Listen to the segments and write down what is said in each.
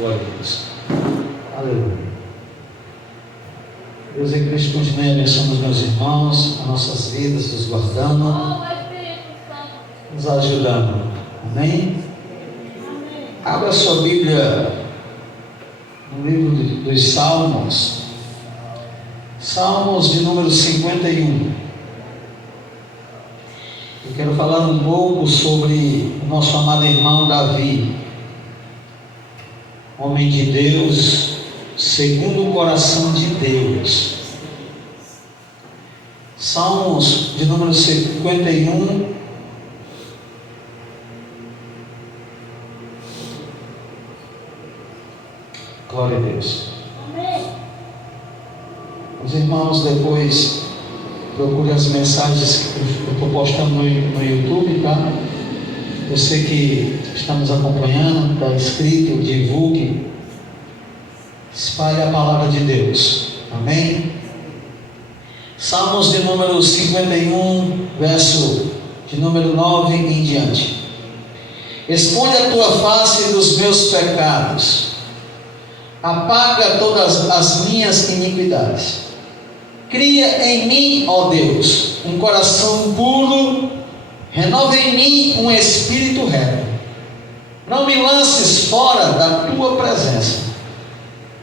Glória a Deus. Aleluia. Deus em Cristo continue abençoando os meus irmãos, as nossas vidas, nos guardando, nos ajudando. Amém? Abra sua Bíblia no livro dos Salmos. Salmos de número 51. Eu quero falar um pouco sobre o nosso amado irmão Davi, homem de Deus, segundo o coração de Deus. Salmos de número 51. Glória a Deus. Amém. Os irmãos depois procurem as mensagens que eu estou postando no YouTube, tá? Você que está nos acompanhando, está inscrito, divulgue, espalhe a palavra de Deus. Amém? Salmos de número 51, verso de número 9 em diante. Esconde a tua face dos meus pecados, apaga todas as minhas iniquidades. Cria em mim, ó Deus, um coração puro, renova em mim um espírito reto. Não me lances fora da tua presença,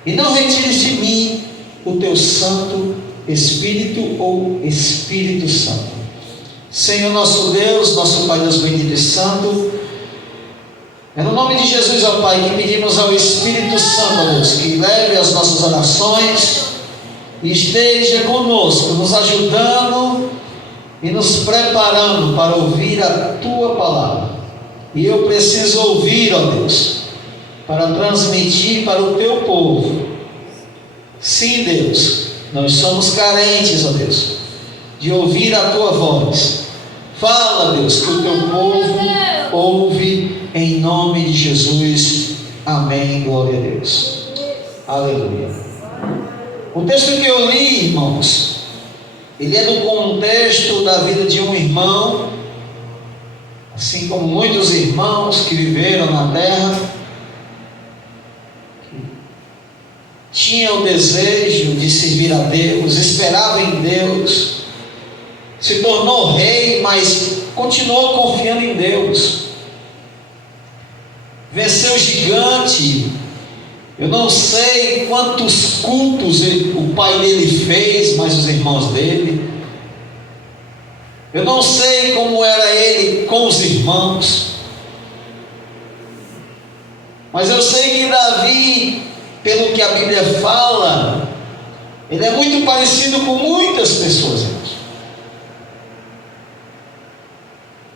e não retires de mim o teu Santo Espírito ou Espírito Santo. Senhor nosso Deus, nosso Pai Deus bendito e santo, é no nome de Jesus, ó Pai, que pedimos ao Espírito Santo, ó Deus, que leve as nossas orações e esteja conosco, nos ajudando e nos preparando para ouvir a Tua palavra. E eu preciso ouvir, ó Deus, para transmitir para o Teu povo. Sim, Deus, nós somos carentes, ó Deus, de ouvir a Tua voz. Fala, Deus, que o Teu povo ouve em nome de Jesus. Amém, glória a Deus. Aleluia. O texto que eu li, irmãos, ele é do contexto da vida de um irmão, assim como muitos irmãos que viveram na terra, que tinham o desejo de servir a Deus, esperavam em Deus, se tornou rei, mas continuou confiando em Deus, venceu o gigante. Eu não sei quantos cultos o pai dele fez, mas os irmãos dele. Eu não sei como era ele com os irmãos. Mas eu sei que Davi, pelo que a Bíblia fala, ele é muito parecido com muitas pessoas, irmãos.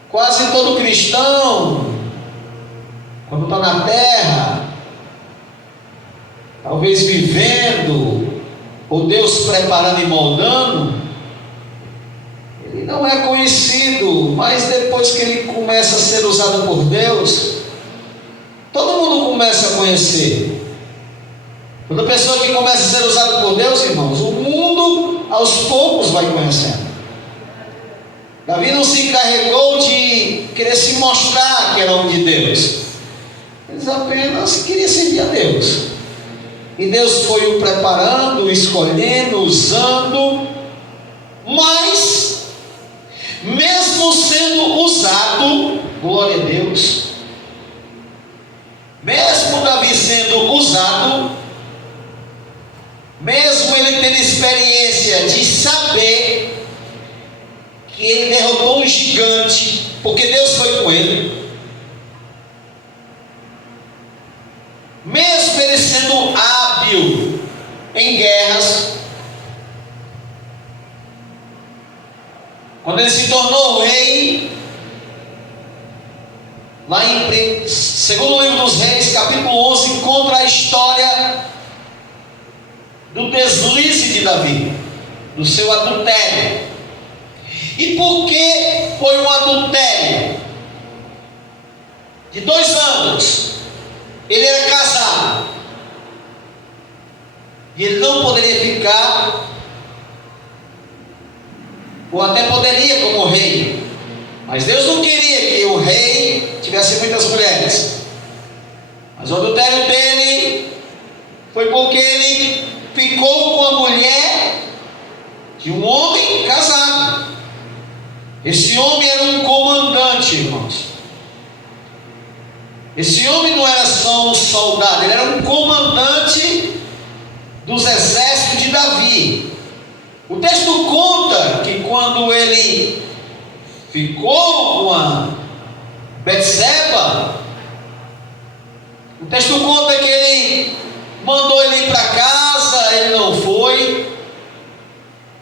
Quase todo cristão, quando está na terra, talvez vivendo, ou Deus preparando e moldando, ele não é conhecido, mas depois que ele começa a ser usado por Deus, todo mundo começa a conhecer. Toda pessoa que começa a ser usada por Deus, irmãos, o mundo aos poucos vai conhecendo. Davi não se encarregou de querer se mostrar que era homem de Deus, ele apenas queria servir a Deus. E Deus foi o preparando, escolhendo, usando, mas, mesmo sendo usado, glória a Deus, mesmo Davi sendo usado, mesmo ele tendo experiência de saber que ele derrotou um gigante, porque Deus foi com ele, mesmo ele sendo hábil em guerras, quando ele se tornou rei, lá em segundo livro dos Reis, capítulo 11, conta a história do deslize de Davi, do seu adultério. E por que foi um adultério? De 2 anos. Ele era casado, e ele não poderia ficar, ou até poderia como rei, mas Deus não queria que o rei tivesse muitas mulheres. Mas o adultério dele foi porque ele ficou com a mulher de um homem casado. Esse homem era um comandante, irmãos. Esse homem não era só um soldado, ele era um comandante dos exércitos de Davi. O texto conta que quando ele ficou com a Betseba, o texto conta que ele mandou ele ir para casa, ele não foi.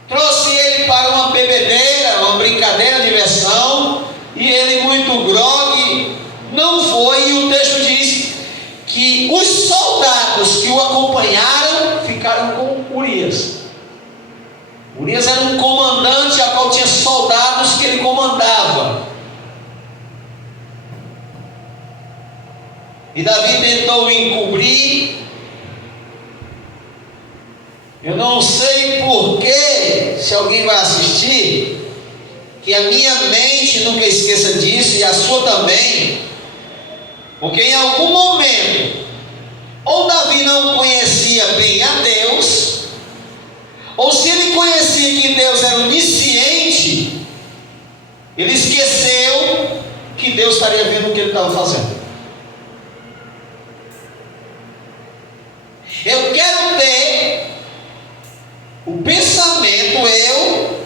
Trouxe ele para uma bebedeira, uma brincadeira, diversão, e ele muito grogue, não foi. E o texto diz que os soldados que o acompanharam ficaram com Urias. Urias era um comandante, a qual tinha soldados que ele comandava. E Davi tentou encobrir. Eu não sei porquê, se alguém vai assistir, que a minha mente nunca esqueça disso, e a sua também, porque em algum momento, ou Davi não conhecia bem a Deus, ou se ele conhecia que Deus era onisciente, ele esqueceu que Deus estaria vendo o que ele estava fazendo. Eu quero ter o pensamento,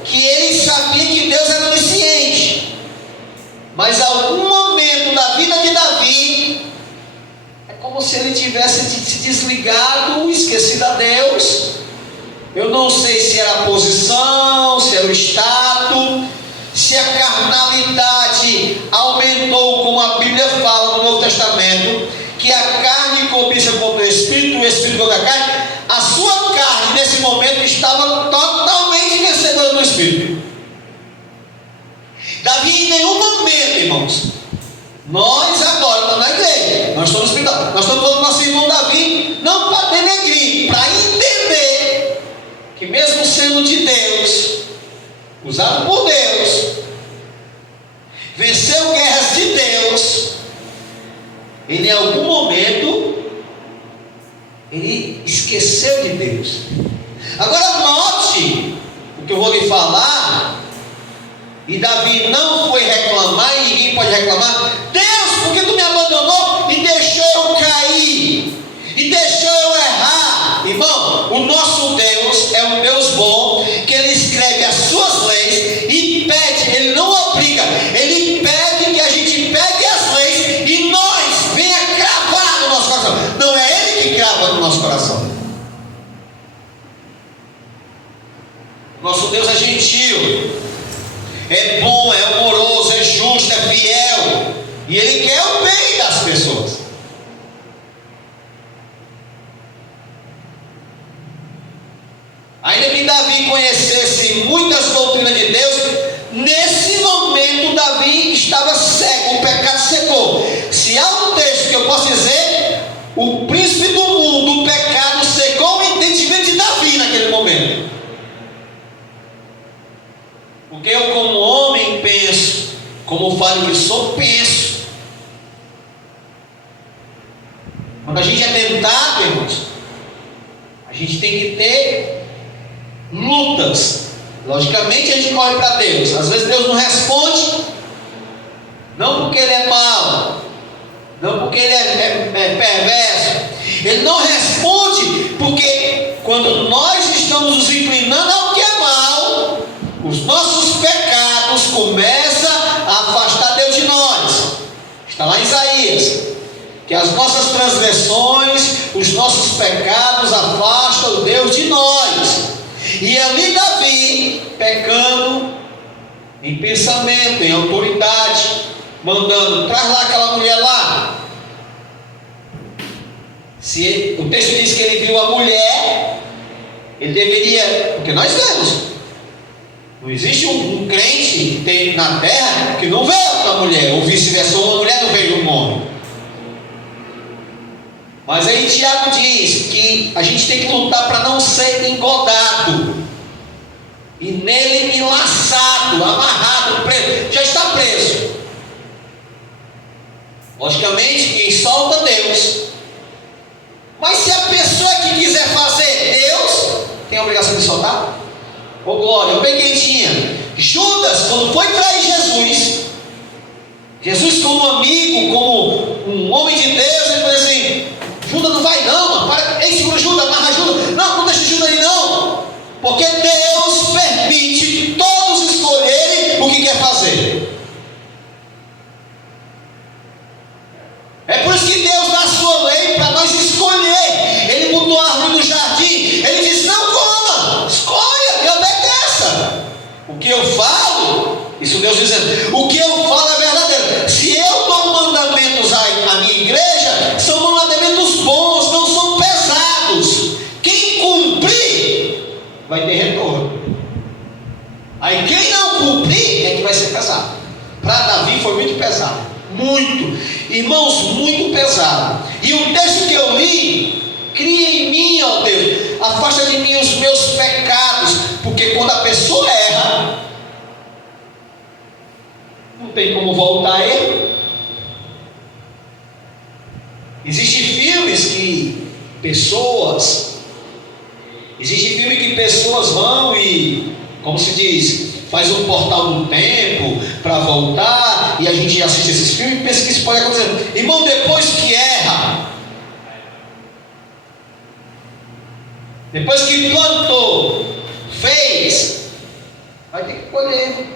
que ele sabia que Deus era onisciente, mas em algum momento da vida de Davi, é como se ele tivesse se desligado, esquecido a Deus. Eu não sei se era a posição, se era o status, se a carnalidade aumentou, como a Bíblia fala no Novo Testamento, que a carne cobiça contra o Espírito contra a carne. A sua carne nesse momento estava totalmente vencedora do Espírito. Davi em nenhum momento, irmãos, nós agora estamos na igreja, nós estamos no hospital, nós estamos falando do nosso irmão Davi, não para denegrir, para entender que mesmo sendo de Deus, usado por Deus, venceu guerras de Deus, ele em algum momento ele esqueceu de Deus. Agora note o que eu vou lhe falar. E Davi não foi reclamar, e ninguém pode reclamar: Deus, por que tu me abandonou e deixou eu cair, e deixou eu errar? Irmão, o nosso Deus é um Deus bom, que Ele escreve as suas leis e pede, Ele não obriga, Ele pede que a gente pegue as leis e nós venha cravar no nosso coração. Não é Ele que crava no nosso coração. Nosso Deus é gentil, é bom, é amoroso, é justo, é fiel, e Ele quer o bem das pessoas. Ainda que Davi conhecesse muitas doutrinas de Deus, nesse momento Davi estava cego, o pecado secou. Se há um texto que eu posso dizer, o príncipe do mundo, o pecado secou o entendimento de Davi naquele momento. Porque eu, como homem, penso, como falho que sou, penso. Quando a gente é tentado, irmãos, a gente tem que ter lutas. Logicamente a gente corre para Deus. Às vezes Deus não responde, não porque Ele é mau, não porque Ele é perverso. Ele não responde porque quando nós estamos nos inclinando ao que é mal, os nossos pecados começam a afastar Deus de nós. Está lá em Isaías, que as nossas transgressões, os nossos pecados afastam Deus de nós. E ali Davi, pecando em pensamento, em autoridade, mandando: traz lá aquela mulher lá. Se o texto diz que ele viu a mulher, ele deveria, porque nós vemos, não existe um crente que tem na terra que não vê outra mulher, ou vice-versa, uma mulher não vê um homem. Mas aí Tiago diz que a gente tem que lutar para não ser engodado, e nele enlaçado, amarrado, preso, já está preso. Logicamente quem solta Deus. Mas se a pessoa que presta atenção, tá? Ô glória, bem quentinha. Judas, quando foi trair Jesus, Jesus como amigo, como um homem de Deus, ele falou assim: Judas não vai não, mano. Para, ei, segura Judas, amarra Judas. Não deixa Judas aí não. Porque Deus permite todos escolherem o que quer fazer. É por isso que Deus dá a sua lei para nós escolher. Ele botou a árvore no jardim, ele disse: não coma, escolha e obedeça. O que eu falo, isso Deus dizendo, o que eu falo é verdadeiro. Se eu dou mandamentos à minha igreja, são mandamentos bons, não são pesados. Quem cumprir vai ter retorno. Aí quem não cumprir é que vai ser pesado. Para Davi foi muito pesado, muito, irmãos, muito pesado. E o texto que eu li: cria em mim, ó Deus, afasta de mim os meus pecados. Porque quando a pessoa erra, não tem como voltar a erro. Existem filmes que pessoas vão e, como se diz, faz um portal do tempo para voltar, e a gente assiste esses filmes e pensa que isso pode acontecer. Irmão, depois que erra, depois que plantou, fez, vai ter que colher.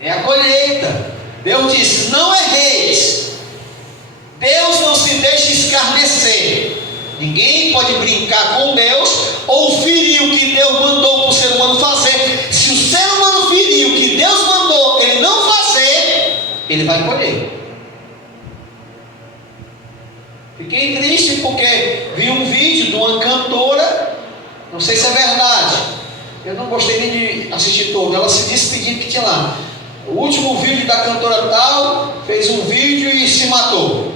É a colheita. Deus disse: não erreis. Deus não se deixa escarnecer. Ninguém pode brincar com Deus ou ferir o que Deus mandou para o ser humano fazer. Se o ser humano ferir o que Deus mandou ele não fazer, ele vai colher. Fiquei triste porque vi um vídeo de uma cantora, não sei se é verdade, eu não gostei nem de assistir todo, ela se despedindo que tinha lá. O último vídeo da cantora tal fez um vídeo e se matou.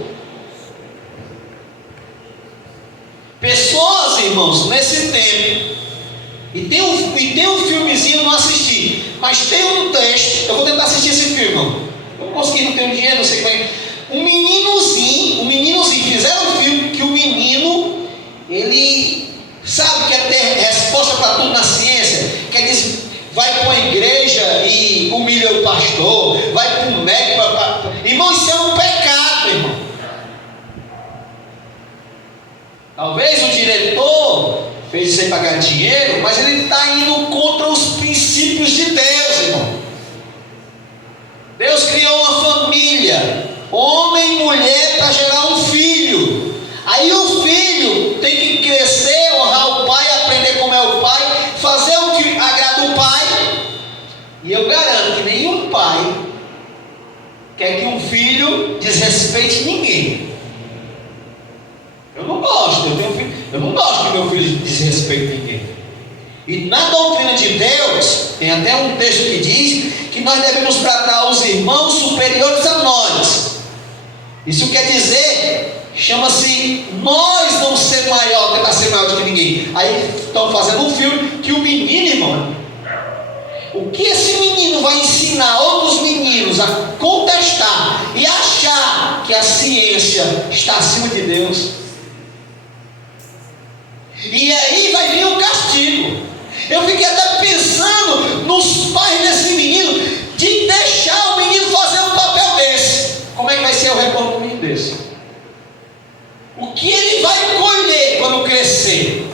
Pessoas, irmãos, nesse tempo, e tem um filmezinho, eu não assisti, mas tem um texto, eu vou tentar assistir esse filme, irmão. Eu não consegui, não tenho dinheiro, não sei como é. Um meninozinho, fizeram um filme que o menino, ele sabe que quer ter resposta para tudo na ciência, quer dizer, vai para uma igreja e humilha o pastor, vai para um médico, irmão, isso é um pecado, irmão. Talvez o diretor fez isso aí para ganhar dinheiro, mas ele está indo contra os princípios de Deus, irmão. Deus criou uma família, homem e mulher, para gerar um filho. Aí o filho tem que crescer, honrar o pai, aprender como é o pai, fazer o que agrada o pai. E eu garanto que nenhum pai quer que um filho desrespeite ninguém. Eu não gosto, eu não gosto que meu filho desrespeite ninguém. E na doutrina de Deus, tem até um texto que diz que nós devemos tratar os irmãos superiores a nós. Isso quer dizer, chama-se nós não ser maior, tentar ser maior do que ninguém. Aí estão fazendo um filme que o menino, irmão, o que esse menino vai ensinar outros meninos a contestar e achar que a ciência está acima de Deus? E aí vai vir um castigo. Eu fiquei até pensando nos pais desse menino, de deixar o menino fazer um papel desse. Como é que vai ser o retorno do menino desse? O que ele vai colher quando crescer?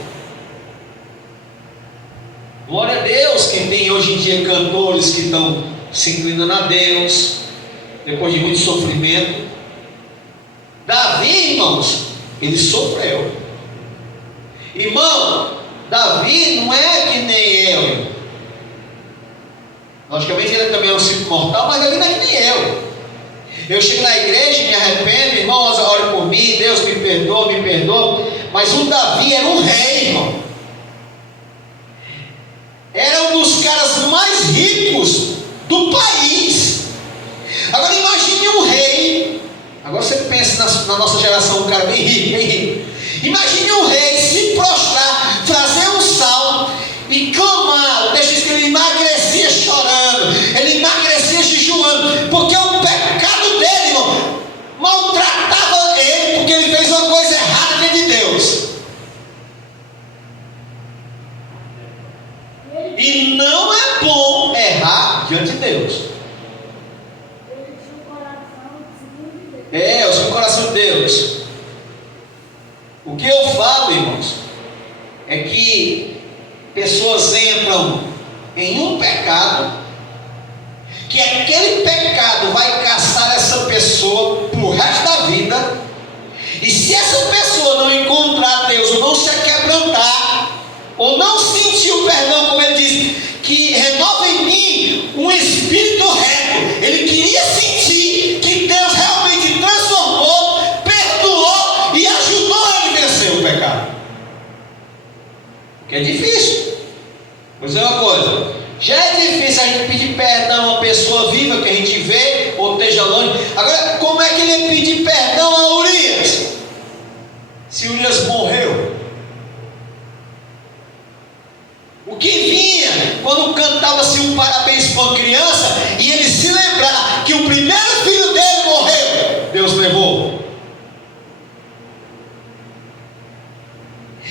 Glória a Deus que tem hoje em dia cantores que estão se inclinando a Deus, depois de muito sofrimento. Davi, irmãos, ele sofreu. Irmão, Davi não é que nem eu. Logicamente ele também é um simples mortal, mas Davi não é que nem eu. Eu chego na igreja e me arrependo, irmãos, orem por mim, Deus me perdoa. Mas o Davi era um rei, irmão. Era um dos caras mais ricos do país. Agora imagine um rei. Agora você pensa na nossa geração, um cara bem rico. Imagine um rei se prostrar, fazer um salmo e clamar. O texto diz que ele emagrecia chorando, ele emagrecia jejuando, porque o pecado dele, irmão, maltratava ele, porque ele fez uma coisa errada diante de Deus. É, o segundo coração de Deus. O que eu falo, irmãos, é que pessoas entram em um pecado, que aquele pecado vai caçar essa pessoa pro resto da vida, e se essa pessoa não encontrar Deus, ou não se quebrantar, ou não sentir o perdão, como ele diz, que renova em mim um espírito reto, ele queria sentir que Deus realmente transformou, perdoou e ajudou ele a vencer o pecado. Porque é difícil. Vou dizer uma coisa, já é difícil a gente pedir perdão a uma pessoa viva que a gente vê ou esteja longe. Agora, como é que ele ia pedir perdão a Urias, se Urias morreu? O que vinha quando cantava-se um parabéns para uma criança e ele se lembrar que o primeiro filho dele morreu, Deus levou.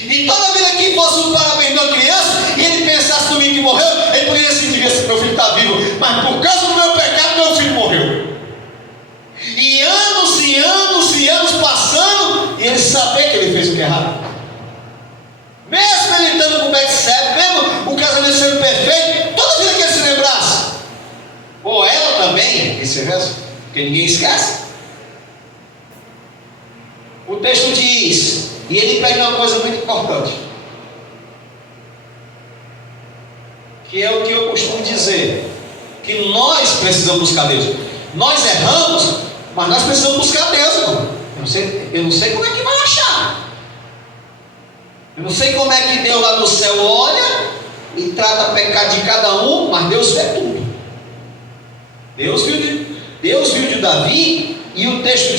E toda vida que fosse um parabéns de uma criança e ele pensasse no menino que morreu, ele poderia se dizer: meu filho está vivo, mas por causa do meu pecado, meu filho morreu. E anos e anos e anos passando, e ele sabia que ele fez o que é errado. Mesmo ele estando com o Betsebe, mesmo o casamento sendo perfeito, toda vida que ele se lembrasse, ou ela também, vice-versa, porque ninguém esquece. O texto diz, e ele pega uma coisa muito importante, que é o que eu costumo dizer, que nós precisamos buscar Deus. Nós erramos, mas nós precisamos buscar Deus, irmão. Eu não sei como é que vai achar. Eu não sei como é que Deus lá no céu olha e trata o pecado de cada um, mas Deus vê tudo. Deus viu de Davi, e o texto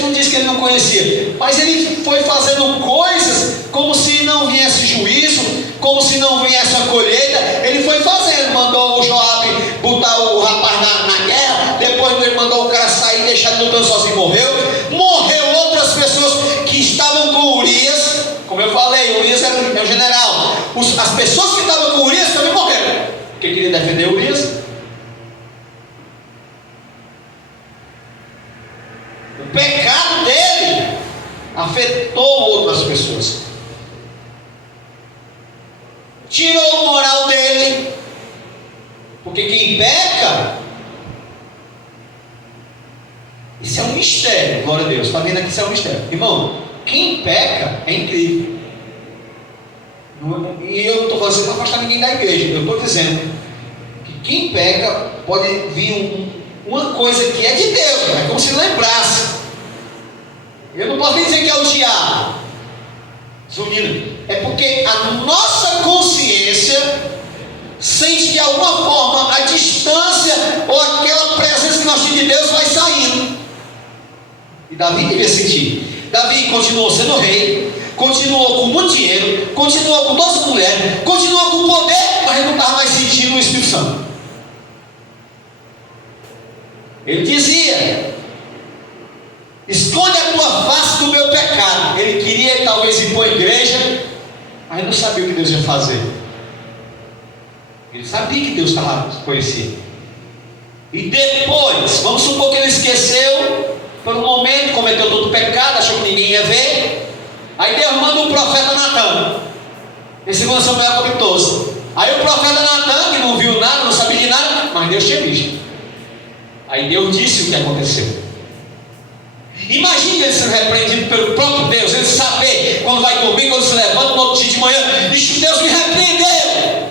não diz que ele não conhecia, mas ele foi fazendo coisas como se não viesse juízo, como se não viesse a colheita. Ele foi fazendo, mandou o Joabe botar o rapaz na guerra, depois ele mandou o cara sair, deixar ele lutando sozinho, morreu outras pessoas que estavam com Urias. Como eu falei, Urias era o general. As pessoas que estavam com Urias também morreram, porque queria defender Urias. O pecado dele afetou outras pessoas, tirou o moral dele, porque quem peca, isso é um mistério. Glória a Deus, está vendo aqui, isso é um mistério, irmão. Quem peca é incrível. E eu não estou fazendo para afastar ninguém da igreja. Eu estou dizendo que quem peca pode vir uma coisa que é de Deus, é como se lembrasse. Eu não posso nem dizer que é o diabo, zunindo. É porque a nossa consciência sente que de alguma forma a distância ou aquela presença que nós temos de Deus vai saindo. E Davi devia sentir. Davi continuou sendo rei, continuou com muito dinheiro, continuou com 12 mulheres, continuou com poder, mas não estava mais sentindo o Espírito Santo. Ele dizia: esconde a tua face do meu pecado. Ele queria talvez ir para a igreja, mas não sabia o que Deus ia fazer. Ele sabia que Deus estava conhecido. E depois, vamos supor que ele esqueceu por um momento, cometeu todo o pecado, achou que ninguém ia ver. Aí Deus manda um profeta Natan, em 2 Samuel capítulo 12. Aí o profeta Natan, que não viu nada, não sabia de nada, mas Deus tinha visto. Aí Deus disse o que aconteceu. Imagine ele sendo repreendido pelo próprio Deus, ele saber quando vai dormir, quando se levanta no outro dia de manhã, diz: Deus me repreendeu.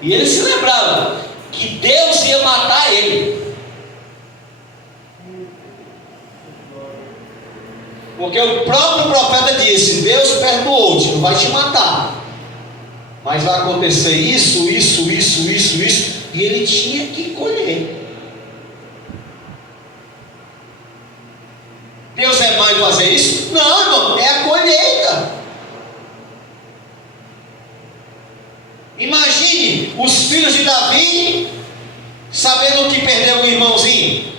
E ele se lembrava que Deus ia matar ele. Porque o próprio profeta disse: Deus perdoou-te, não vai te matar, mas vai acontecer isso. E ele tinha que colher. Deus é mau em fazer isso? Não, irmão, é a colheita. Imagine os filhos de Davi sabendo que perdeu um irmãozinho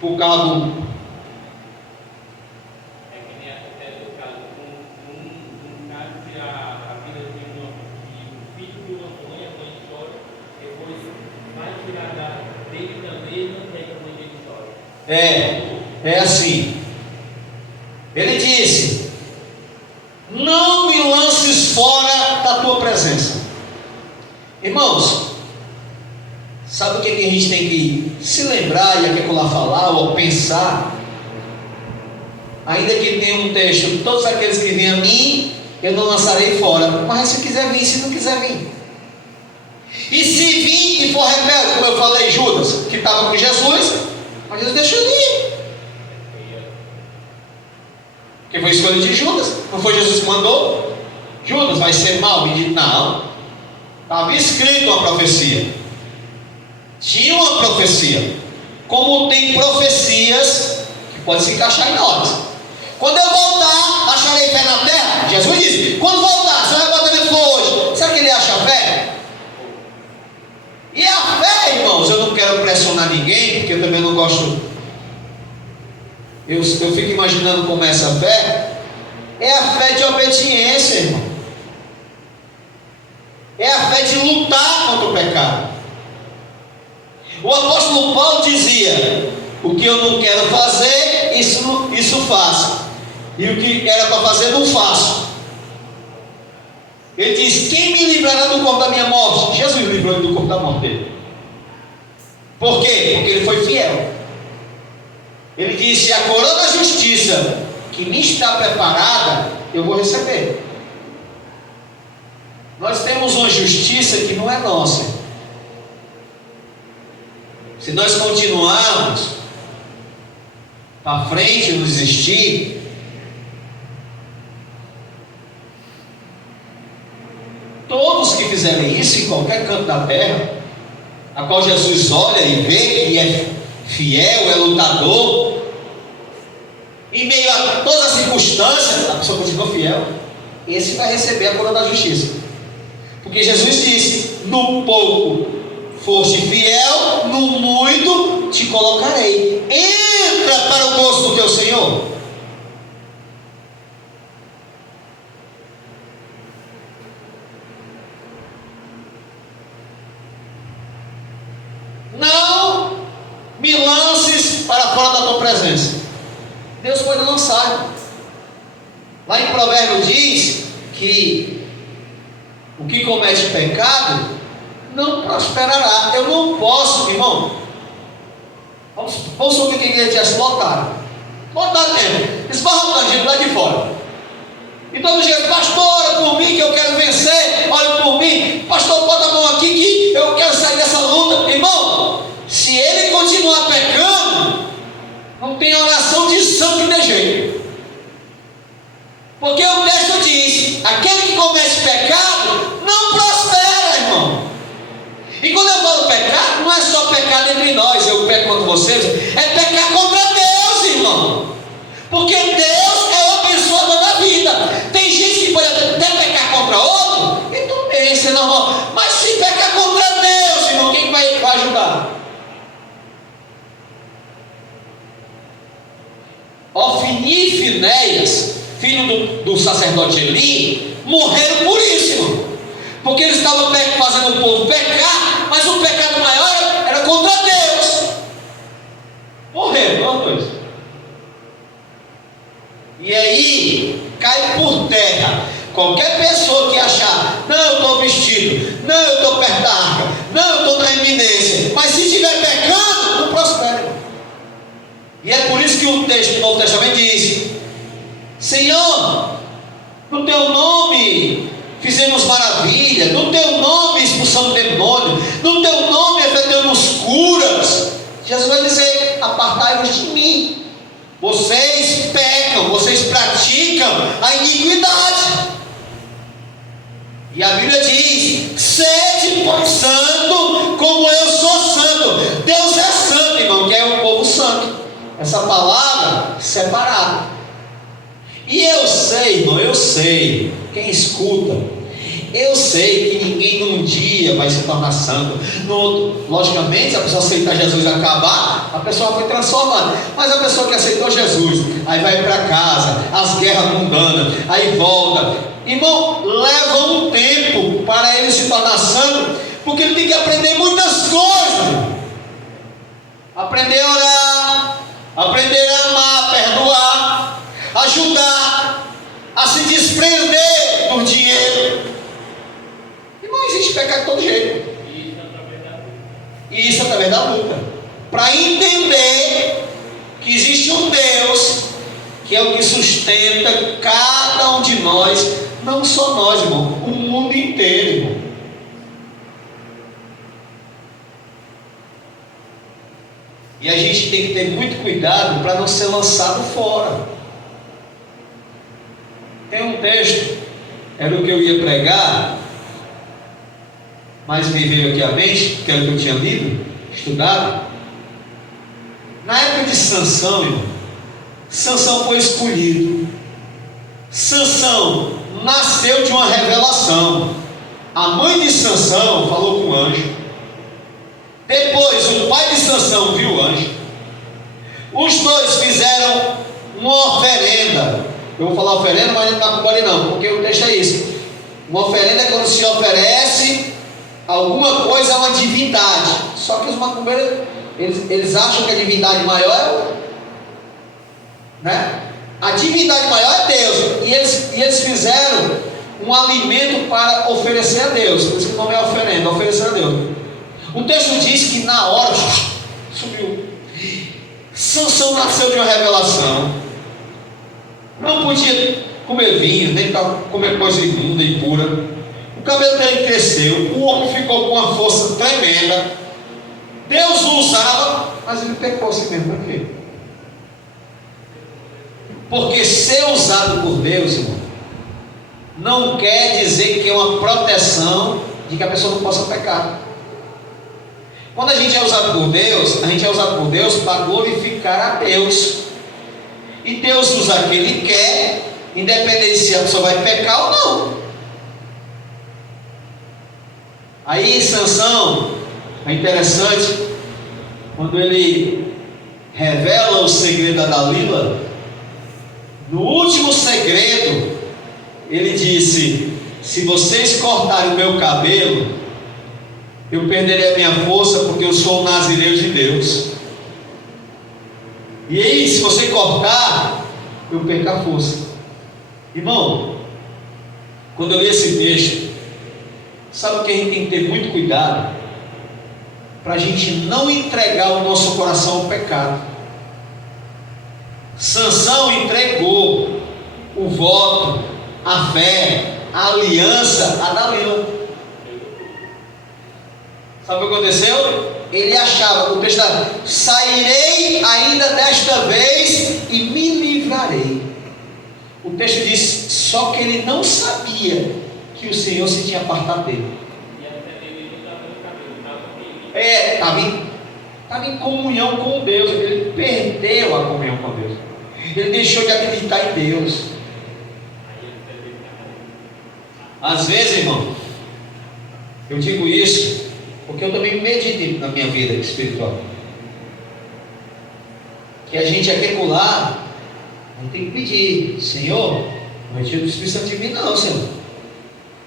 por causa do... é assim. Ele disse: não me lances fora da tua presença. Irmãos, sabe o que a gente tem que se lembrar e aqui lá falar ou pensar? Ainda que tenha um texto: todos aqueles que vêm a mim, eu não lançarei fora. Mas se quiser vir, se não quiser vir. E se vir e for rebelde, como eu falei, Judas, que estava com Jesus, mas Jesus deixou ele ir. Porque foi escolha de Judas. Não foi Jesus que mandou? Judas, vai ser mal? Menino, não. Estava escrito uma profecia. Tinha uma profecia. Como tem profecias que podem se encaixar em nós. Quando eu voltar, acharei fé na terra? Jesus disse: quando voltar, se o arrebatamento for hoje, será que ele acha fé? E a fé, irmãos, eu não quero pressionar ninguém, porque eu também não gosto. Eu fico imaginando como é essa fé. É a fé de obediência, irmão. É a fé de lutar contra o pecado. O apóstolo Paulo dizia: o que eu não quero fazer, isso faço. E o que era para fazer, não faço. Ele diz: quem me livrará do corpo da minha morte? Jesus livrou ele do corpo da morte dele. Por quê? Porque ele foi fiel. Ele disse: a coroa da justiça que me está preparada, eu vou receber. Nós temos uma justiça que não é nossa. Se nós continuarmos para frente, não desistir, todos que fizerem isso em qualquer canto da terra, a qual Jesus olha e vê que é fiel, é lutador, em meio a todas as circunstâncias, a pessoa continua fiel, esse vai receber a coroa da justiça. Porque Jesus disse: no pouco foste fiel, no muito te colocarei. Entra para o gozo do teu Senhor. Não me lances para fora da tua presença. Deus pode lançar. Lá em Provérbios diz que o que comete pecado não prosperará. Eu não posso, irmão. Vamos supor que a igreja tivesse lotado. Lotado mesmo. Esbarrando gente lá de fora. E todo dia: pastor, ora por mim que eu quero vencer. Olha por mim. Pastor, bota a mão aqui que eu quero sair dessa luta. Irmão, se ele continuar pecando, não tem oração de santo que dê jeito. Porque o texto diz: aquele que comete pecado não prospera, irmão. E quando eu falo pecado, não é só pecado entre nós, eu peco contra vocês, é pecar contra Deus, irmão. Porque Deus é o abençoador da vida. Tem gente que pode até pecar contra outro, e tudo bem, isso é normal. Mas se pecar contra Deus, irmão, quem vai ajudar? Ofni e Finéias, filho do sacerdote Eli, morreram por isso, irmão. Porque eles estavam fazendo o povo pecar, mas o pecado maior era contra Deus. Morreram, os dois. E aí cai por terra qualquer pessoa que achar: não, eu estou vestido, não, eu estou perto da arca, não, eu estou na eminência. Mas se estiver pecando, não prospera. E é por isso que o texto do Novo Testamento diz: Senhor, no teu nome fizemos maravilha, no teu nome expulsamos demônio, no teu nome efetuamos curas. Jesus vai dizer: apartai-vos de mim, vocês pecam, vocês praticam a iniquidade. E a Bíblia diz: sede, pois, santo, como eu sou santo. Deus é santo, irmão, que é um povo santo. Essa palavra, separada. E eu sei, irmão, eu sei, quem escuta, eu sei que ninguém num dia vai se tornar santo. No outro, logicamente, se a pessoa aceitar Jesus e acabar, a pessoa foi transformada. Mas a pessoa que aceitou Jesus, aí vai para casa, as guerras mundanas, aí volta. Irmão, leva um tempo para ele se tornar santo, porque ele tem que aprender muitas coisas. Aprender a orar, aprender a amar, ajudar a se desprender do dinheiro. E não existe pecado de todo jeito. E isso através da luta. Para entender que existe um Deus que é o que sustenta cada um de nós, não só nós, irmão, o mundo inteiro, irmão. E a gente tem que ter muito cuidado para não ser lançado fora. Tem um texto, era o que eu ia pregar, mas me veio aqui à mente, que era o que eu tinha lido, estudado. Na época de Sansão, irmão, Sansão foi escolhido. Sansão nasceu de uma revelação. A mãe de Sansão falou com o anjo. Depois o pai de Sansão viu o anjo. Os dois fizeram uma oferenda. Eu vou falar oferenda, mas não está com bode não, porque o texto é isso. Uma oferenda é quando se oferece alguma coisa a uma divindade. Só que os macumbeiros, eles acham que a divindade maior é né? A divindade maior é Deus. E eles fizeram um alimento para oferecer a Deus. Por isso que o nome é oferenda, oferecer a Deus. O texto diz que na hora subiu. Sansão nasceu de uma revelação. Não podia comer vinho, nem comer coisa imunda e impura. O cabelo dele cresceu. O homem ficou com uma força tremenda. Deus o usava, mas ele pecou assim mesmo. Por quê? Porque ser usado por Deus, irmão, não quer dizer que é uma proteção de que a pessoa não possa pecar. Quando a gente é usado por Deus, a gente é usado por Deus para glorificar a Deus. E Deus usa quem Ele quer, independente se a pessoa vai pecar ou não. Aí Sansão, é interessante, quando ele revela o segredo da Dalila, no último segredo, ele disse: se vocês cortarem o meu cabelo, eu perderei a minha força, porque eu sou um nazireu de Deus. E aí, se você cortar, eu perco a força. Irmão, quando eu li esse texto, sabe o que a gente tem que ter muito cuidado? Para a gente não entregar o nosso coração ao pecado. Sansão entregou o voto, a fé, a aliança a Dalila. Sabe o que aconteceu? Ele achava, o texto está: sairei ainda desta vez e me livrarei. O texto diz: só que ele não sabia que o Senhor se tinha apartado dele. Estava em comunhão com Deus. Ele perdeu a comunhão com Deus. Ele deixou de acreditar em Deus. Às vezes, irmão, eu digo isso porque eu também medito na minha vida espiritual, que a gente aqui lá não tem que pedir: Senhor, não retira o Espírito Santo de mim, não, Senhor.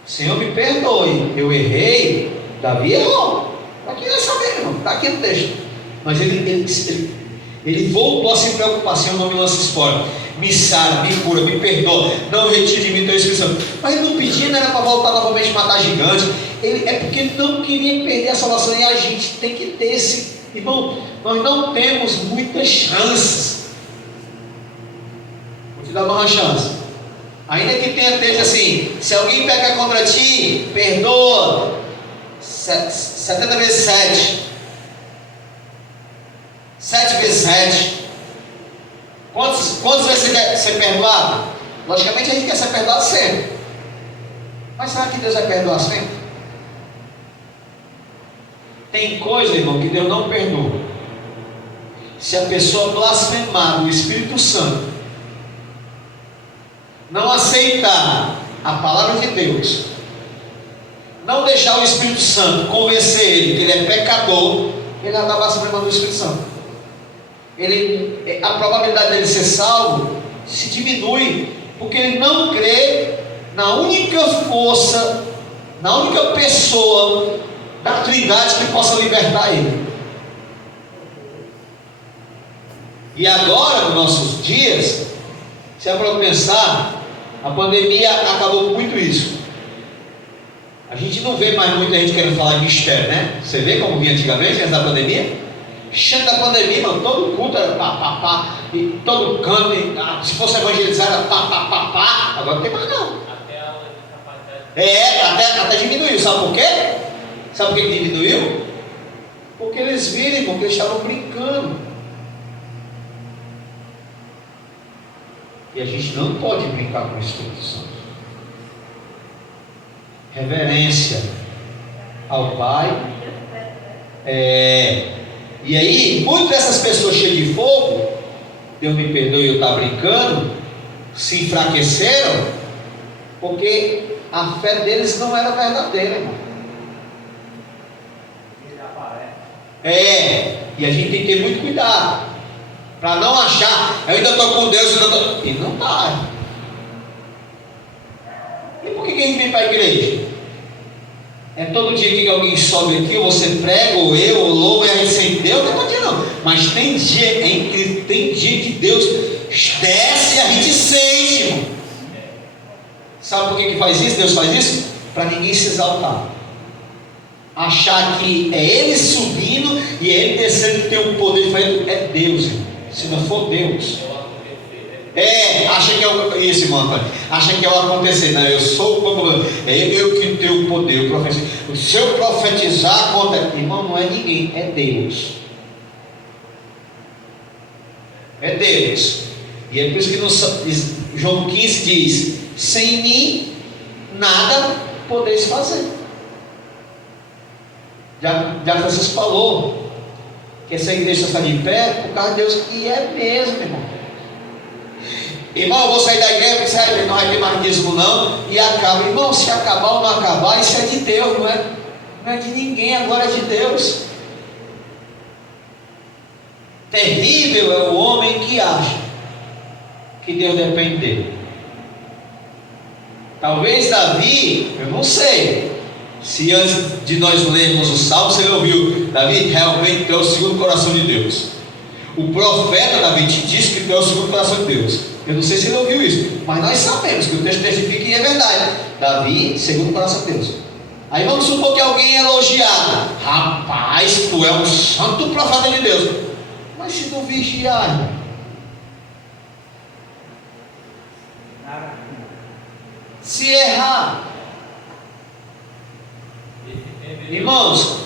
Senhor, me perdoe, eu errei. Davi errou. Está aqui nessa vez, irmão, está aqui no texto. Mas ele voltou a se preocupar: Senhor, não me lance fora, me sara, me cura, me perdoa, não retire de mim teu Espírito Santo. Mas ele não pedia, não era para voltar novamente a matar gigante. É porque ele não queria perder a salvação. E a gente tem que ter esse. Irmão, nós não temos muitas chances. Vou te dar uma chance. Ainda que tenha texto assim: se alguém peca contra ti, perdoa 70 vezes 7. 7 vezes 7. Quantas vezes você quer ser perdoado? Logicamente a gente quer ser perdoado sempre. Mas será que Deus vai perdoar sempre? Tem coisa, irmão, que Deus não perdoa. Se a pessoa blasfemar o Espírito Santo, não aceitar a palavra de Deus, não deixar o Espírito Santo convencer ele que ele é pecador, ele vai estar blasfemando o Espírito Santo. A probabilidade dele ser salvo se diminui, porque ele não crê na única força, na única pessoa da Trindade que possa libertar ele. E agora, nos nossos dias, Se é para pensar, a pandemia acabou com muito isso. A gente não vê mais muita gente querendo falar de mistério, né? Você vê como via antigamente, antes da pandemia? Cheio da pandemia, mano, todo culto era pá, e todo canto, se fosse evangelizar era pá. Agora não tem mais não. Até a aula de capacidade. Até diminuiu, sabe por quê? Sabe por que diminuiu? Porque eles viram, irmão, que eles estavam brincando. E a gente não pode brincar com o Espírito Santo. Reverência ao Pai. E aí, muitas dessas pessoas cheias de fogo, Deus me perdoe eu estar brincando, se enfraqueceram, porque a fé deles não era verdadeira, irmão. E a gente tem que ter muito cuidado, para não achar, eu ainda estou com Deus, e não está. E por que a gente vem para a igreja? É todo dia que alguém sobe aqui, ou você prega, ou eu, ou louvo, e a gente sem Deus, não é todo dia não. Mas tem dia, é incrível, tem dia que Deus desce e a gente sente, irmão. Sabe por que faz isso? Deus faz isso? Para ninguém se exaltar. Achar que é Ele subindo e é Ele descendo, tem um poder diferente. É Deus, irmão. Se não for Deus. Acha que é o isso, irmão. Acha que é o acontecer. Não, eu sou eu que tenho o poder. Se eu profetizar contra. Irmão, não é ninguém, é Deus. É Deus. E é por isso que no João 15 diz: sem mim nada podeis fazer. Já Francisco falou que essa igreja está de pé por causa de Deus. E é mesmo, irmão. Irmão, eu vou sair da igreja, porque não vai ter mais dízimo não, e acaba. Irmão, se acabar ou não acabar, isso é de Deus, não é de ninguém, agora é de Deus. Terrível é o homem que acha que Deus depende dele. Talvez Davi, eu não sei, se antes de nós lermos o Salmo, você ouviu, Davi realmente tem o segundo coração de Deus. O profeta Davi te disse que tem o segundo coração de Deus. Eu não sei se ele ouviu isso, mas nós sabemos que o texto testifica e é verdade. Davi, segundo o coração de Deus. Aí vamos supor que alguém é elogiado. Rapaz, tu é um santo profeta de Deus. Mas se não vigiar, se errar, irmãos,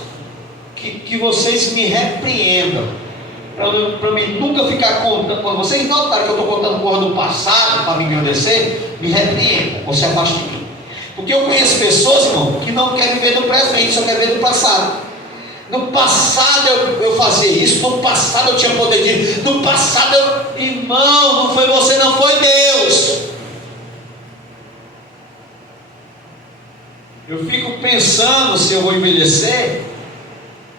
que vocês me repreendam, para mim nunca ficar contando. Quando vocês notarem que eu estou contando coisa do passado para me engrandecer, me repreendam, ou se afaste de mim. Porque eu conheço pessoas, irmão, que não querem viver no presente, só querem viver no passado. No passado eu fazia isso, no passado eu tinha poder de. No passado irmão, não foi você, não foi Deus. Eu fico pensando se eu vou envelhecer,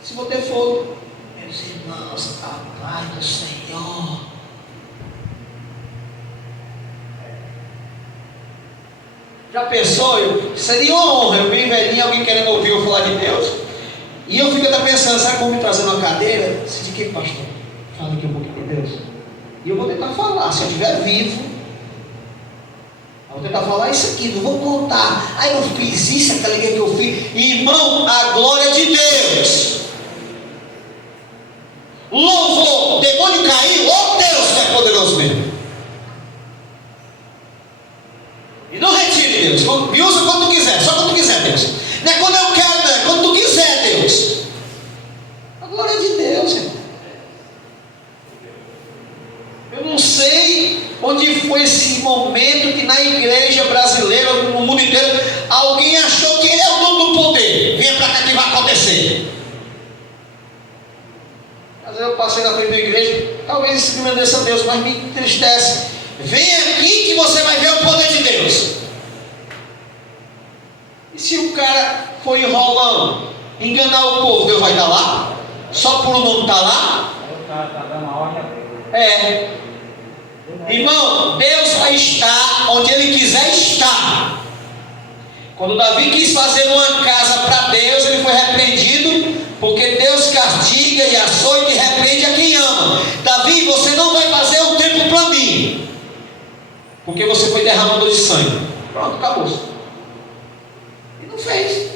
se vou ter fogo. Meus irmãos, a paz do Senhor. Já pensou? Seria uma honra eu bem velhinho, alguém querendo ouvir eu falar de Deus. E eu fico até pensando, sabe como me trazendo uma cadeira? Você de que, pastor? Fala aqui um pouquinho de Deus. E eu vou tentar falar, se eu estiver vivo. Eu vou tentar falar isso aqui, não vou contar. Aí eu fiz isso, aquela igreja que eu fiz. Irmão, a glória de Deus. Louvor, o demônio caiu, oh Deus, é poderoso mesmo. E não retire Deus, me usa quando tu quiser, só quando tu quiser, Deus. Não é quando eu quero, não é quando tu quiser, Deus. A glória de Deus, irmão. Eu não sei onde foi esse momento que na igreja brasileira, no mundo inteiro, alguém achou que ele é o dono do poder. Venha para cá que vai acontecer. Às vezes eu passei na frente da igreja, talvez isso me engrandeça a Deus, mas me entristece. Vem aqui que você vai ver o poder de Deus. E se o cara for enrolando, enganar o povo, Deus vai estar lá? Só por um não estar lá? Irmão, Deus vai estar onde Ele quiser estar. Quando Davi quis fazer uma casa para Deus, ele foi repreendido, porque Deus castiga e açoita e repreende a quem ama. Davi, você não vai fazer um templo para mim. porque você foi derramador de sangue. Pronto, acabou. E não fez.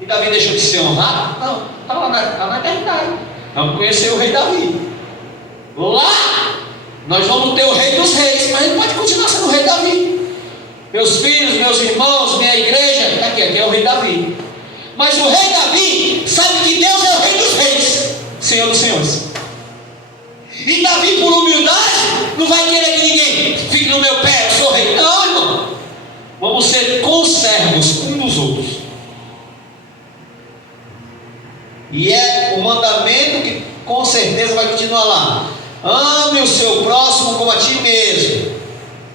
E Davi deixou de ser honrado? Não, está lá na eternidade. Vamos conhecer o rei Davi. Lá, nós vamos ter o rei dos reis, mas ele pode continuar sendo o rei Davi. Meus filhos, meus irmãos, minha igreja, aqui é o rei Davi. Mas o rei Davi sabe que Deus é o rei dos reis, Senhor dos senhores. E Davi, por humildade, não vai querer que ninguém fique no meu pé, eu sou rei. Não, irmão. Vamos ser conservos um dos outros. E é o mandamento que com certeza vai continuar lá. Ame o seu próximo como a ti mesmo.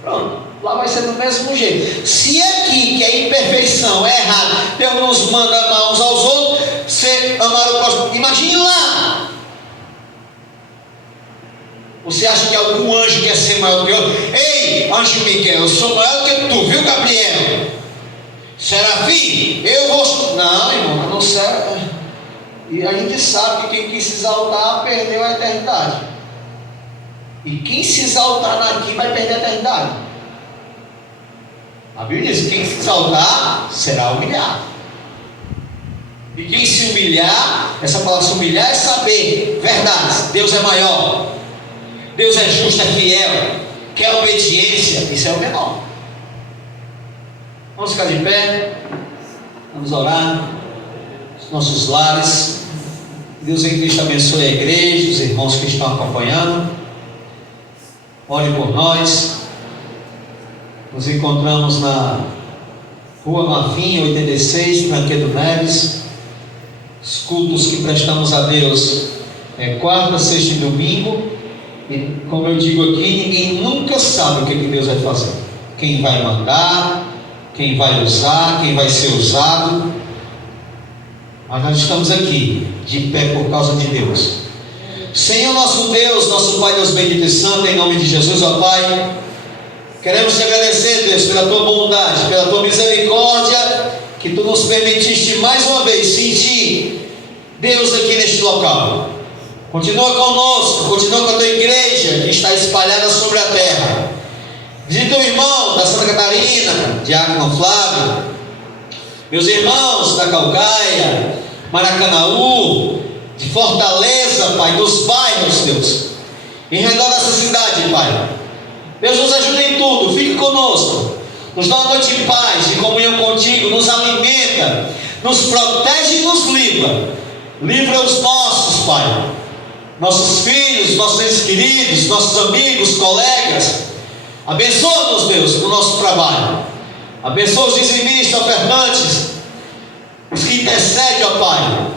Pronto. Lá vai ser do mesmo jeito. Se aqui, que é imperfeição, é errado, Deus nos manda amar uns aos outros, você amar o próximo. Imagine lá. Você acha que algum anjo quer ser maior do que outro? Ei, anjo Miguel, eu sou maior do que tu, viu, Gabriel? Serafim, eu vou. Não, irmão, não serve. E a gente sabe que quem quis se exaltar perdeu a eternidade. E quem se exaltar aqui vai perder a eternidade. A Bíblia diz: quem se exaltar será humilhado. E quem se humilhar, essa palavra se humilhar é saber verdades. Deus é maior, Deus é justo, é fiel, quer obediência. Isso é o menor. Vamos ficar de pé, vamos orar, os nossos lares. Deus em Cristo abençoe a igreja, os irmãos que estão acompanhando. Ore por nós. Nos encontramos na Rua Marfim, 86, Tranquedo Neves. Os cultos que prestamos a Deus é quarta, sexta e domingo. E como eu digo aqui, ninguém nunca sabe o que Deus vai fazer. Quem vai mandar, quem vai usar, quem vai ser usado. Mas nós estamos aqui, de pé por causa de Deus. Senhor nosso Deus, nosso Pai, Deus bendito e santo, em nome de Jesus, ó Pai, queremos te agradecer, Deus, pela tua bondade, pela tua misericórdia, que tu nos permitiste mais uma vez sentir Deus aqui neste local. Continua conosco, continua com a tua igreja que está espalhada sobre a terra. Visita o irmão da Santa Catarina, Diácono Flávio, meus irmãos da Calcaia, Maracanaú, de Fortaleza, Pai, dos bairros, Deus, em redor dessa cidade, Pai. Deus, nos ajuda em tudo, fique conosco, nos dá uma noite em paz, de comunhão contigo, nos alimenta, nos protege e nos livra. Livra os nossos, Pai, nossos filhos, nossos entes queridos, nossos amigos, colegas. Abençoa-nos, Deus, no nosso trabalho. Abençoa os dizimistas, ofertantes, os que intercedem, ó Pai,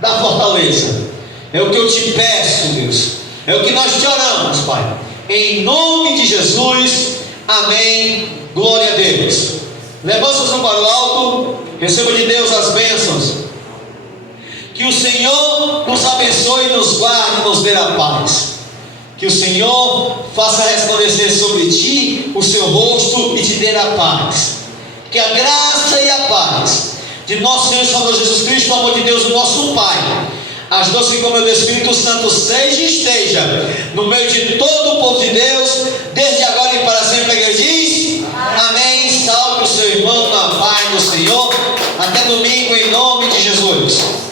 da fortaleza. É o que eu te peço, Deus, é o que nós te oramos, Pai, em nome de Jesus, amém, glória a Deus. Levanta-se para o alto, receba de Deus as bênçãos. Que o Senhor nos abençoe, nos guarde e nos dê a paz. Que o Senhor faça resplandecer sobre ti o seu rosto e te dê a paz. Que a graça e a paz de nosso Senhor e Salvador Jesus Cristo, o amor de Deus, o nosso Pai, as doces comunhão do Espírito Santo seja e esteja no meio de todo o povo de Deus, desde agora e para sempre. A igreja diz amém. Salve o seu irmão na paz do Senhor. Até domingo, em nome de Jesus.